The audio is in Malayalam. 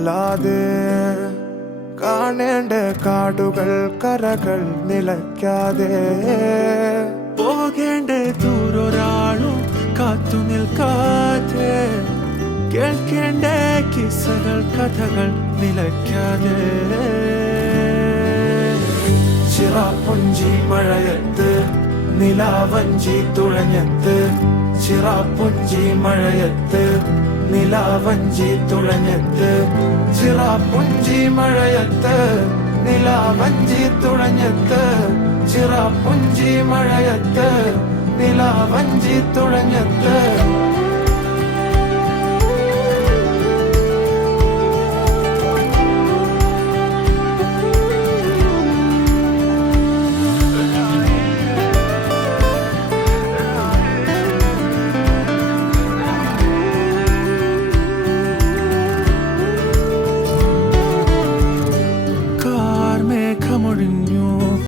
അല്ലാതെ കാണേണ്ട കാടുകൾ കരകൾ നിലയ്ക്കാതെ പോകേണ്ട ദൂരൊരാളും കാത്തു നിൽക്കാതെ കേൾക്കേണ്ട കിസ്സകൾ കഥകൾ നിലയ്ക്കാതെ ചിറാപ്പുഞ്ചി മഴയത്ത് നിലാവഞ്ചി തുഴഞ്ഞത്ത് ചിറാപ്പുഞ്ചി മഴയത്ത് നിലാവഞ്ചി തുഴഞ്ഞത്ത് ചിറാപ്പുഞ്ചി മഴയത്ത് നിലാവഞ്ചി തുഴഞ്ഞത്ത് ചിറാപ്പുഞ്ചി മഴയത്ത് നിലാവഞ്ചി തുഴഞ്ഞത്ത്